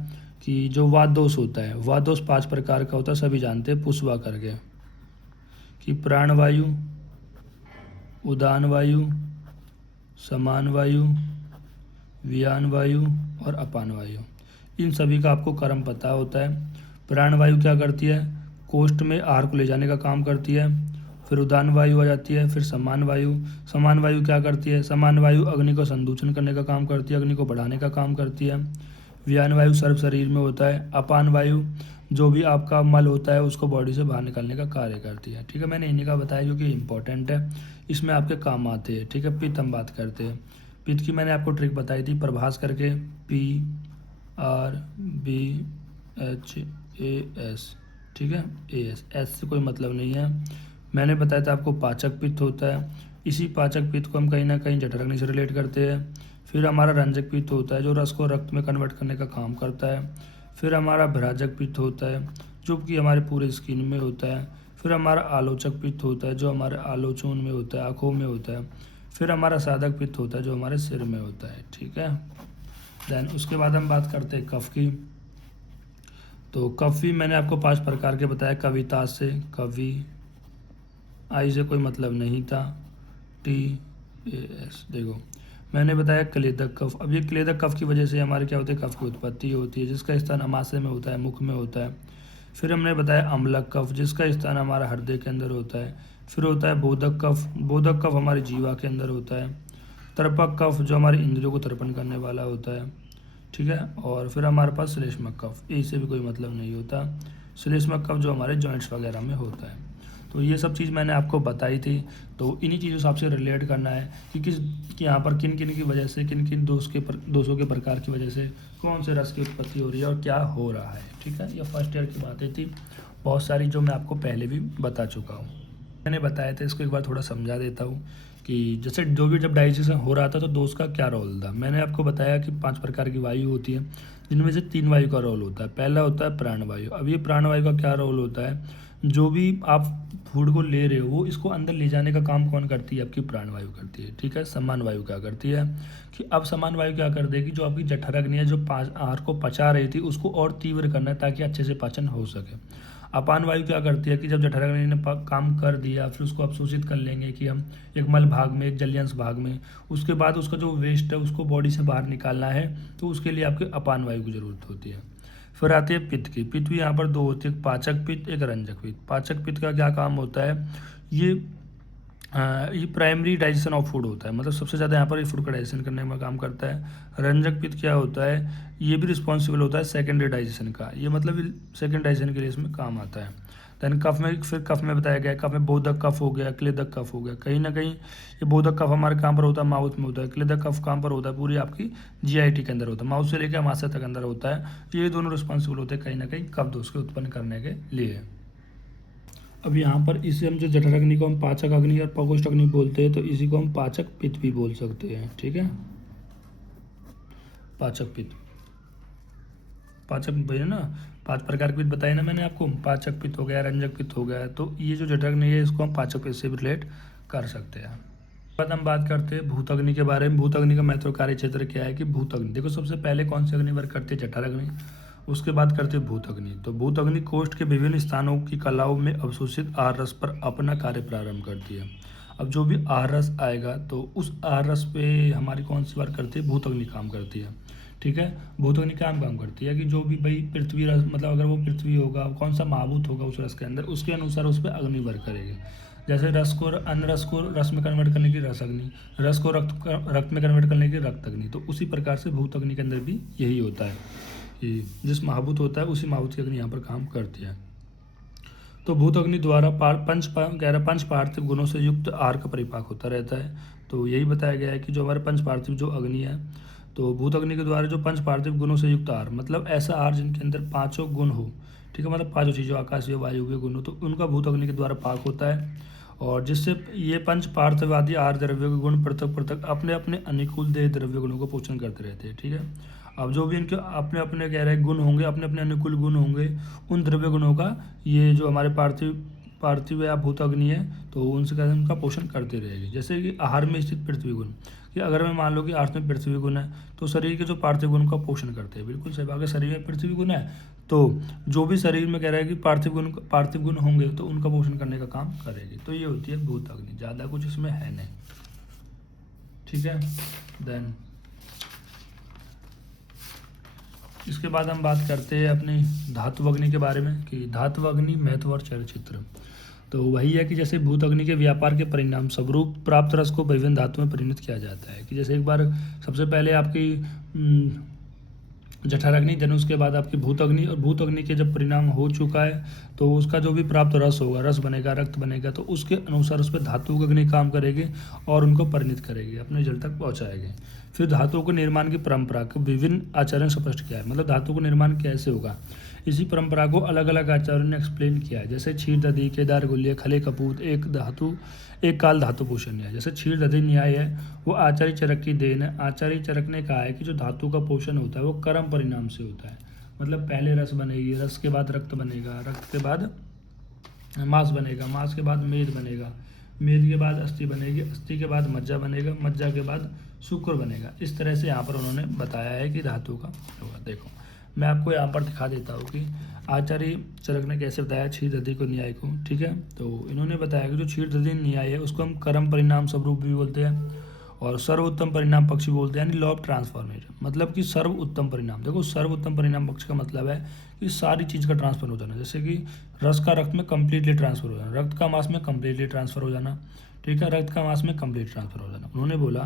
कि जो वात दोष होता है, वात दोष 5 प्रकार का होता है, सभी जानते हैं, पुष्वा करके, कि प्राणवायु, उदान वायु, समान वायु, वियान वायु और अपान वायु। इन सभी का आपको क्रम पता होता है। प्राणवायु क्या करती है, कोष्ठ में आहार को ले जाने का काम करती है। फिर उदान वायु आ जाती है। फिर समान वायु क्या करती है, समान वायु अग्नि को संदूषण करने का काम करती है, अग्नि को बढ़ाने का काम करती है। वियान वायु सर्व शरीर में होता है। अपान वायु जो भी आपका मल होता है उसको बॉडी से बाहर निकालने का कार्य करती है, ठीक है। मैंने इन्हीं का बताया जो कि इंपॉर्टेंट है, इसमें आपके काम आते हैं, ठीक है। पित्त हम बात करते हैं, पित्त की मैंने आपको ट्रिक बताई थी, प्रभास करके, PRBHAS, ठीक है, एस से कोई मतलब नहीं है। मैंने बताया था आपको पाचक पित्त होता है, इसी पाचक पित्त को हम कहीं ना कहीं जठराग्नि से रिलेट करते हैं। फिर हमारा रंजक पित्त होता है जो रस को रक्त में कन्वर्ट करने का काम करता है। फिर हमारा भ्राजक पित्त होता है जो कि हमारे पूरे स्किन में होता है। फिर हमारा आलोचक पित्त होता है जो हमारे आलोचन में होता है, आँखों में होता है। फिर हमारा साधक पित्त होता है जो हमारे सिर में होता है, ठीक है। देन उसके बाद हम बात करते हैं कफ की। तो कफ भी मैंने आपको 5 प्रकार के बताया, कविता से, कवि, आई से कोई मतलब नहीं था, TAS, देखो मैंने बताया क्लेदक कफ। अब ये क्लेदक कफ की वजह से हमारे क्या होते हैं, कफ की उत्पत्ति होती है, जिसका स्थान अमाशय में होता है, मुख में होता है। फिर हमने बताया अम्लक कफ, जिसका स्थान हमारा हृदय के अंदर होता है। फिर होता है बोधक कफ, बोधक कफ हमारी जीवा के अंदर होता है। तर्पक कफ जो हमारे इंद्रियों को तर्पण करने वाला होता है, ठीक है। और फिर हमारे पास श्लेष्मक कफ, इससे भी कोई मतलब नहीं होता। श्लेष्मक कफ जो हमारे जॉइंट्स वगैरह में होता है। तो ये सब चीज़ मैंने आपको बताई थी, तो इन्हीं चीज़ों से आपसे रिलेट करना है कि यहाँ पर किन किन की वजह से, किन किन दोषों के प्रकार की वजह से कौन से रस की उत्पत्ति हो रही है और क्या हो रहा है, ठीक है। ये फर्स्ट ईयर की बातें थी, बहुत सारी जो मैं आपको पहले भी बता चुका हूँ। मैंने बताया था, इसको एक बार थोड़ा समझा देता हूँ कि जैसे जो भी जब डाइजेशन हो रहा था तो दोस्त का क्या रोल था। मैंने आपको बताया कि 5 प्रकार की वायु होती है, जिनमें से 3 वायु का रोल होता है। पहला होता है प्राणवायु। अब ये प्राणवायु का क्या रोल होता है, जो भी आप फूड को ले रहे हो वो इसको अंदर ले जाने का काम कौन करती है, आपकी प्राणवायु करती है। ठीक है, समान वायु क्या करती है कि अब समान वायु क्या कर देगी, जो आपकी जठराग्नि है जो आहार को पचा रही थी उसको और तीव्र करना है ताकि अच्छे से पाचन हो सके। अपान वायु क्या करती है कि जब जठराग्नि ने काम कर दिया फिर उसको अवशोषित कर लेंगे कि हम एक मल भाग में, एक जलीयांश भाग में, उसके बाद उसका जो वेस्ट है उसको बॉडी से बाहर निकालना है, तो उसके लिए आपके अपान वायु की जरूरत होती है। फिर आती है पित्त की। पित्त भी यहाँ पर 2 होती है, एक पाचक पित्त, एक रंजक पित्त। पाचक पित्त का क्या काम होता है, ये ये प्राइमरी डाइजेशन ऑफ फूड होता है, मतलब सबसे ज़्यादा यहाँ पर ये फूड का डाइजेशन करने में काम करता है। रंजक पित्त क्या होता है, ये भी रिस्पॉन्सिबल होता है सेकेंडरी डाइजेशन का, ये मतलब सेकेंड डाइजेशन के लिए इसमें काम आता है। देन कफ में, फिर कफ में बताया गया है, कफ में बोधक कफ हो गया, क्लेदक कफ हो गया। कहीं ना कहीं ये बोधक कफ हमारे कहाँ पर होता है, माउथ में होता है। क्लेदक कफ कहाँ पर होता है, पूरी आपकी जीआईटी के अंदर होता है, माउथ से लेकर अमाशय तक अंदर होता है। ये दोनों रिस्पॉन्सिबल होते हैं कहीं ना कहीं कफ दोष के उत्पन्न करने के लिए। अब यहाँ पर इसे हम जो जठराग्नि को हम पाचक अग्नि और प्रकोष्ठ अग्नि बोलते हैं, तो इसी को हम पाचक पित्त भी बोल सकते हैं। ठीक है, पाचक पित्त, पाचक भैया ना 5 प्रकार के पित्त बताए ना मैंने आपको, पाचक पित्त हो गया, रंजक पित्त हो गया, तो ये जो जठराग्नि है इसको हम पाचक पित्त से भी रिलेट कर सकते हैं। बाद हम बात करते हैं भूतग्नि के बारे में। भूतग्नि का महत्व कार्य क्षेत्र क्या है कि भूतग्नि, देखो सबसे पहले कौन सी अग्नि वर्क करती है, जठराग्नि, उसके बाद करते हैं भूतग्नि। तो भूतग्नि कोष्ठ के विभिन्न स्थानों की कलाओं में अवशोषित आहार रस पर अपना कार्य प्रारंभ करती है। अब जो भी आहार रस आएगा तो उस आहार रस पे हमारी कौन सी वर्क करती है, भूतग्नि काम करती है। ठीक है, भूतग्नि काम करती है कि जो भी भाई पृथ्वी रस, मतलब अगर वो पृथ्वी होगा, कौन सा महाभूत होगा उस रस के अंदर, उसके अनुसार उस पर अग्नि वर्क करेगी। जैसे रस को, अन्न रस को रस में कन्वर्ट करने की रस अग्नि, रस को रक्त में कन्वर्ट करने की रक्त अग्नि, तो उसी प्रकार से भूतग्नि के अंदर भी यही होता है कि जिस महाभूत होता है उसी महाभूत की अग्नि यहाँ पर काम करती है। तो भूत अग्नि द्वारा पंच पार्थिव गुणों से युक्त आहार का परिपाक होता रहता है। तो यही बताया गया है कि जो हमारे पंच पार्थिव जो अग्नि है, तो भूत अग्नि के द्वारा जो पंच पार्थिव गुणों से युक्त आहार, मतलब ऐसा आहार जिनके अंदर 5 गुण हो, ठीक है, मतलब 5 चीज़ों, आकाशीय वायु के गुण हो, तो उनका भूत अग्नि के द्वारा पाक होता है। और जिससे ये पंच पार्थिवादी आहार द्रव्यों के गुण पृथक पृथक अपने अपने अनुकूल देह द्रव्य गुणों को पोषण करते रहते हैं। ठीक है, अब जो भी इनके अपने अपने कह रहे गुण होंगे, अपने अपने अनुकूल गुण होंगे, उन द्रव्य गुणों का ये जो हमारे पार्थिव या भूत अग्नि है, तो उनसे कहते हैं उनका पोषण करते रहेगी। जैसे कि आहार में स्थित पृथ्वी गुण, कि अगर मैं मान लो कि आहार में पृथ्वी गुण है, तो शरीर के जो पार्थिव गुण का पोषण करते हैं। बिल्कुल सही बात है, शरीर में पृथ्वी गुण है तो जो भी शरीर में कह रहा है कि पार्थिव गुण होंगे तो उनका पोषण करने का काम करेगी। तो ये होती है भूत अग्नि, ज़्यादा कुछ इसमें है नहीं। ठीक है, देन इसके बाद हम बात करते हैं अपनी धातु अग्नि के बारे में कि धातु अग्नि महत्व और चलचित्र। तो वही है कि जैसे भूत अग्नि के व्यापार के परिणाम स्वरूप प्राप्त रस को विभिन्न धातु में परिणत किया जाता है। कि जैसे एक बार सबसे पहले आपकी जठराग्नि, देन उसके बाद आपकी भूत अग्नि, और भूत अग्नि के जब परिणाम हो चुका है तो उसका जो भी प्राप्त रस होगा, रस बनेगा, रक्त बनेगा, तो उसके अनुसार उस पर धातु अग्नि काम करेगी और उनको परिणत करेगी, अपने जल तक पहुँचाएगी। फिर धातुओं के निर्माण की परंपरा को विभिन्न आचार्यों ने स्पष्ट किया है, मतलब धातु का निर्माण कैसे होगा, इसी परंपरा को अलग अलग आचार्यों ने एक्सप्लेन किया है। जैसे क्षीर दधि, केदार गुल्य, खले कपूत, एक काल धातु पोषण न्याय। जैसे क्षीर दधि न्याय है वो आचार्य चरक की देन है। आचार्य चरक ने कहा है कि जो धातु का पोषण होता है वो कर्म परिणाम से होता है, मतलब पहले रस बनेगी, रस के बाद रक्त बनेगा, रक्त के बाद मांस बनेगा, मांस के बाद मेद बनेगा, मेद के बाद अस्थि बनेगी, अस्थि के बाद मज्जा बनेगा, मज्जा के बाद शुक्र बनेगा। इस तरह से यहाँ पर उन्होंने बताया है कि धातु का होगा। देखो मैं आपको यहाँ पर दिखा देता हूँ कि आचार्य चरक ने कैसे बताया क्षीर दधि को न्याय को। ठीक है, तो इन्होंने बताया कि जो क्षीर दधि न्याय है उसको हम कर्म परिणाम स्वरूप भी बोलते हैं और सर्वोत्तम परिणाम पक्ष भी बोलते हैं, यानी लॉ ऑफ ट्रांसफॉर्मेशन, मतलब कि सर्वोत्तम परिणाम। देखो सर्वोत्तम परिणाम पक्ष का मतलब है कि सारी चीज़ का ट्रांसफर हो जाना, जैसे कि रस का रक्त में कंप्लीटली ट्रांसफर हो जाना, रक्त का मांस में कंप्लीटली ट्रांसफर हो जाना। ठीक है, रक्त का मांस में कंप्लीट ट्रांसफर हो जाना। उन्होंने बोला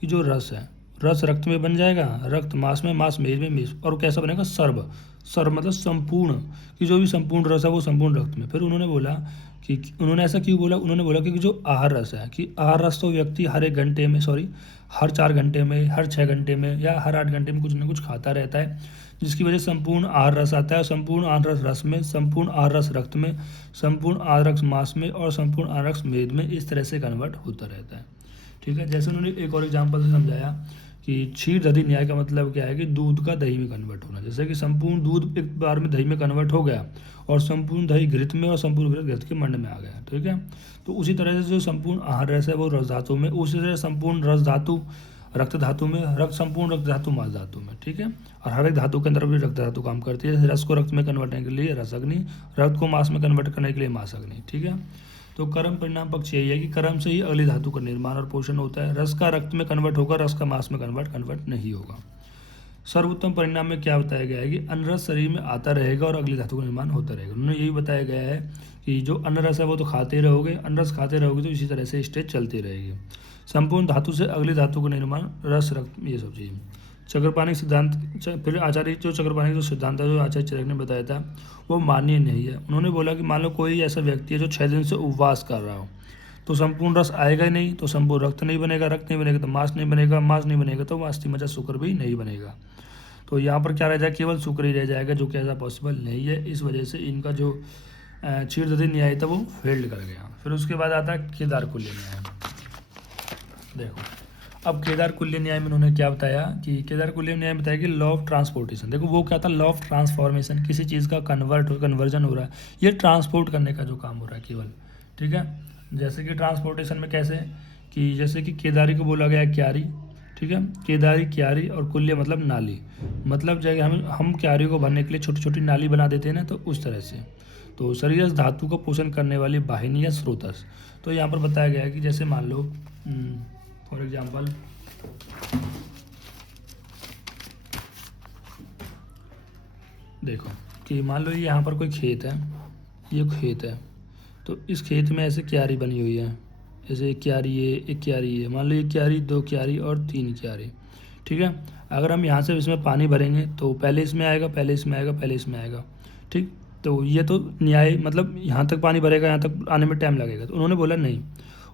कि जो रस है, रस रक्त में बन जाएगा, रक्त मांस में, मांस मेद में, मेद, और कैसा बनेगा, सर्व मतलब संपूर्ण, कि जो भी संपूर्ण रस है वो संपूर्ण रक्त में। फिर उन्होंने बोला कि उन्होंने ऐसा क्यों बोला, उन्होंने बोला कि जो आहार रस है, कि आहार रस तो व्यक्ति हर 1 घंटे में, हर 4 घंटे में, हर 6 घंटे में या हर 8 घंटे में कुछ ना कुछ खाता रहता है, जिसकी वजह से संपूर्ण आहार रस आता है। संपूर्ण आहार रस रस में, संपूर्ण आहार रस रक्त में, संपूर्ण आहार रस मांस में और संपूर्ण आहार रस मेद में, इस तरह से कन्वर्ट होता रहता है। ठीक है। जैसे उन्होंने एक और एग्जाम्पल से समझाया कि क्षीर दधि न्याय का मतलब क्या है कि दूध का दही में कन्वर्ट होना। जैसे कि संपूर्ण दूध एक बार में दही में कन्वर्ट हो गया और संपूर्ण दही घृत में और संपूर्ण घृत घृत के मंड में आ गया, ठीक है। तो उसी तरह से जो संपूर्ण आहार रस है वो रस धातु में, उसी तरह संपूर्ण रस धातु रक्त धातु में, रक्त संपूर्ण रक्त धातु मास धातु में, ठीक है। और हर एक धातु के अंदर भी रक्त धातु काम करती है। रस को रक्त में कन्वर्ट करने के लिए रस अग्नि, रक्त को मास में कन्वर्ट करने के लिए मास अग्नि, ठीक है। तो कर्म परिणाम पक्ष यही है कि कर्म से ही अगली धातु का निर्माण और पोषण होता है। रस का रक्त में कन्वर्ट होगा, रस का मास में कन्वर्ट नहीं होगा। सर्वोत्तम परिणाम में क्या बताया गया है कि अनरस शरीर में आता रहेगा और अगली धातु का निर्माण होता रहेगा। उन्होंने यही बताया गया है कि जो अनरस है वो तो खाते रहोगे, अनरस खाते रहोगे तो इसी तरह से स्टेज चलती रहेगी। संपूर्ण धातु से अगली धातु का निर्माण, रस रक्त, ये सब चीज़ें। चक्रपाणिक सिद्धांत, फिर आचार्य जो चक्रपाणिक जो सिद्धांत है जो आचार्य चरक ने बताया था वो मान्य नहीं है। उन्होंने बोला कि मान लो कोई ऐसा व्यक्ति है जो 6 दिन से उपवास कर रहा हो, तो संपूर्ण रस आएगा ही नहीं, तो संपूर्ण रक्त नहीं बनेगा, रक्त नहीं बनेगा तो मांस नहीं बनेगा, मांस नहीं बनेगा तो अस्थि मज्जा शुक्र भी नहीं बनेगा। तो यहाँ पर क्या रह जाएगा, केवल शुक्र ही रह जाएगा, जो कि ऐसा पॉसिबल नहीं है। इस वजह से इनका जो क्षीर दधि न्याय था वो फेल्ड कर गया। फिर उसके बाद आता है केदार कुल्य न्याय। देखो अब केदार कुल्य न्याय में उन्होंने क्या बताया कि केदार कुल्य न्याय में बताया कि लॉ ऑफ ट्रांसपोर्टेशन। देखो वो क्या था, लॉ ऑफ ट्रांसफॉर्मेशन, किसी चीज़ का कन्वर्जन हो रहा है, ये ट्रांसपोर्ट करने का जो काम हो रहा है केवल, ठीक है। जैसे कि ट्रांसपोर्टेशन में कैसे कि जैसे कि केदारी को बोला गया क्यारी, ठीक है। केदारी क्यारी और कुल्य मतलब नाली, मतलब जगह हम क्यारी को भरने के लिए छोटी छोटी नाली बना देते हैं ना, तो उस तरह से। तो शरीर धातु को पोषण करने वाली वाहिनी या स्रोतस। तो यहाँ पर बताया गया है कि जैसे मान लो फॉर एग्जाम्पल देखो कि मान लो यहाँ पर कोई खेत है, ये खेत है, तो इस खेत में ऐसे क्यारी बनी हुई है, जैसे एक क्यारी है, एक क्यारी है, मान लो एक क्यारी, 2 क्यारी और 3 क्यारी, ठीक है। अगर हम यहाँ से इसमें पानी भरेंगे तो पहले इसमें आएगा, पहले इसमें आएगा, पहले इसमें आएगा, ठीक। तो ये तो न्याय, मतलब यहाँ तक पानी भरेगा, यहाँ तक आने में टाइम लगेगा। तो उन्होंने बोला नहीं,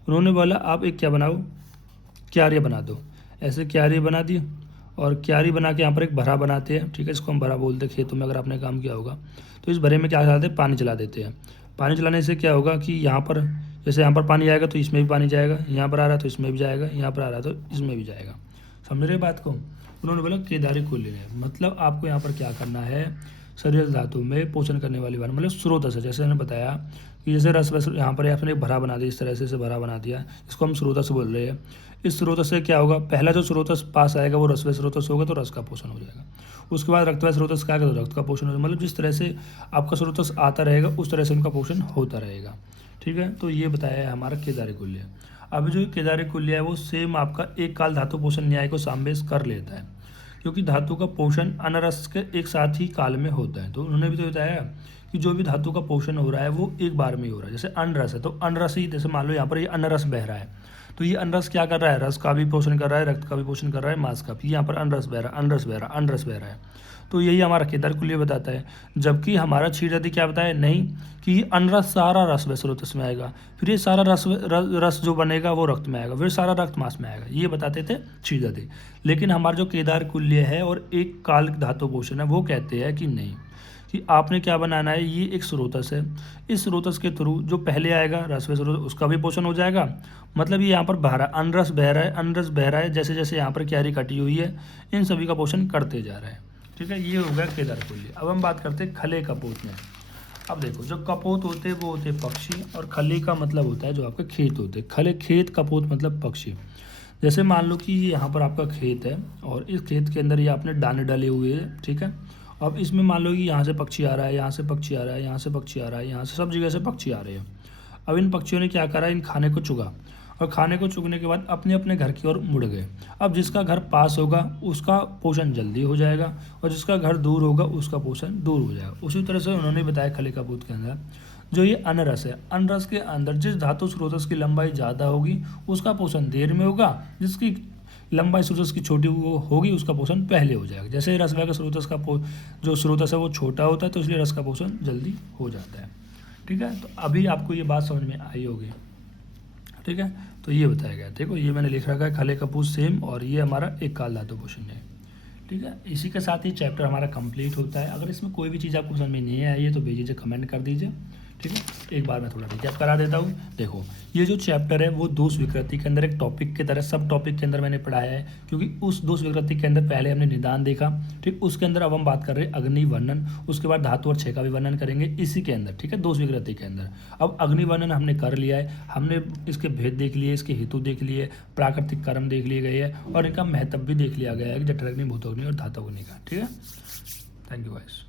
उन्होंने बोला आप एक क्या बनाओ, क्यारी बना दो। ऐसे क्यारी बना दी और क्यारी बना के यहाँ पर एक भरा बनाते हैं, ठीक है। इसको हम भरा बोलते हैं खेतों में, अगर आपने काम किया होगा। तो इस भरे में क्या करते हैं, पानी चला देते हैं। पानी चलाने से क्या होगा कि यहाँ पर जैसे यहाँ पर पानी आएगा तो इसमें भी पानी जाएगा, यहाँ पर आ रहा है तो इसमें भी जाएगा, यहाँ पर आ रहा है तो इसमें भी जाएगा। समझ रहे बात को। उन्होंने बोला केदारी कुल्य न्याय, मतलब आपको यहाँ पर क्या करना है, शरीर धातु में पोषण करने वाली बात, मतलब स्रोत से। जैसे मैंने बताया कि जैसे रस वस यहाँ पर आपने एक भरा बना दिया, इस तरह से भरा बना दिया, इसको हम स्रोतस बोल रहे हैं। इस स्रोतस से क्या होगा, पहला जो स्रोतस पास आएगा वो रसवय स्रोतस होगा, तो रस का पोषण हो जाएगा। उसके बाद रक्तवय स्रोतस का आएगा तो रक्त का पोषण हो जाएगा। मतलब जिस तरह से आपका स्रोतस आता रहेगा उस तरह से उनका पोषण होता रहेगा, ठीक है। तो ये बताया है हमारा केदारी कुल्य। अब जो केदारी कुल्य है वो सेम आपका एक काल धातु पोषण न्याय को सामवेश कर लेता है, क्योंकि धातु का पोषण अनरस के एक साथ ही काल में होता है। तो उन्होंने भी तो बताया कि जो भी धातु का पोषण हो रहा है वो एक बार में ही हो रहा है। जैसे अनरस है तो अनरस ही, जैसे मान लो यहाँ पर ये अनरस बह रहा है, तो ये अनरस क्या कर रहा है, रस का भी पोषण कर रहा है, रक्त का भी पोषण कर रहा है, मांस का भी। यहाँ पर अनरस बह रहा है, अनरस बह रहा है, अनरस बह रहा है। तो यही हमारा केदार कुल्य बताता है। जबकि हमारा क्षीर दधि क्या बताया, नहीं कि अनरस सारा रस व स्रोतस में आएगा, फिर ये सारा रस जो बनेगा वो रक्त में आएगा, फिर सारा रक्त मांस में आएगा, ये बताते थे क्षीर दधि। लेकिन हमारा जो केदार कुल्य है और एक काल धातु पोषण है वो कहते हैं कि नहीं, कि आपने क्या बनाना है, ये एक स्रोतस है, इस स्रोतस के थ्रू जो पहले आएगा रस व स्रोतस उसका भी पोषण हो जाएगा। मतलब ये यहाँ पर बह रहा है, अनरस बह रहा है, अनरस बह रहा है, जैसे जैसे यहाँ पर क्यारी कटी हुई है इन सभी का पोषण करते जा रहा है, ठीक है। ये हो गया केदार कुल्य। अब हम बात करते हैं खले कपोत में। अब देखो जो कपोत होते हैं वो होते हैं पक्षी, और खले का मतलब होता है जो आपके खेत होते हैं। खले खेत, कपोत मतलब पक्षी। जैसे मान लो कि यहाँ पर आपका खेत है और इस खेत के अंदर ये आपने दाने डाले हुए हैं, ठीक है। अब इसमें मान लो कि यहाँ से पक्षी आ रहा है, यहाँ से पक्षी आ रहा है, यहाँ से पक्षी आ रहा है, यहाँ से सब जगह से पक्षी आ रहे हैं। अब इन पक्षियों ने क्या करा, इन खाने को चुगा, और खाने को चुगने के बाद अपने अपने घर की ओर मुड़ गए। अब जिसका घर पास होगा उसका पोषण जल्दी हो जाएगा, और जिसका घर दूर होगा उसका पोषण दूर हो जाएगा। उसी तरह से उन्होंने बताया खले कपोत के अंदर जो ये अनरस है, अनरस के अंदर जिस धातु स्रोतस की लंबाई ज़्यादा होगी उसका पोषण देर में होगा, जिसकी लंबाई स्रोतस की छोटी होगी उसका पोषण पहले हो जाएगा। जैसे रसवय का स्रोतस का जो स्रोतस है वो छोटा होता है, तो इसलिए रस का पोषण जल्दी हो जाता है, ठीक है। तो अभी आपको ये बात समझ में आई होगी, ठीक है। तो ये बताया गया, देखो ये मैंने लिख रखा है खले कपूत सेम, और ये हमारा एक काल धातु पोषण है, ठीक है। इसी के साथ ही चैप्टर हमारा कंप्लीट होता है। अगर इसमें कोई भी चीज़ आपको समझ में नहीं आई है तो भेजिए, कमेंट कर दीजिए, ठीक है। एक बार मैं थोड़ा रिकैप करा देता हूँ। देखो ये जो चैप्टर है वो दोष विकृति के अंदर एक टॉपिक की तरह सब टॉपिक के अंदर मैंने पढ़ाया है, क्योंकि उस दोष विकृति के अंदर पहले हमने निदान देखा, ठीक, उसके अंदर अब हम बात कर रहे हैं अग्नि वर्णन, उसके बाद धातु और क्षय का भी वर्णन करेंगे इसी के अंदर, ठीक है, दोष विकृति के अंदर। अब अग्नि वर्णन हमने कर लिया है, हमने इसके भेद देख लिए, इसके हेतु देख लिए, प्राकृतिक कर्म देख लिए गए हैं और इनका महत्व भी देख लिया गया है कि जठराग्नि, भूतग्नि और धातुग्नि का, ठीक है। Thank you guys.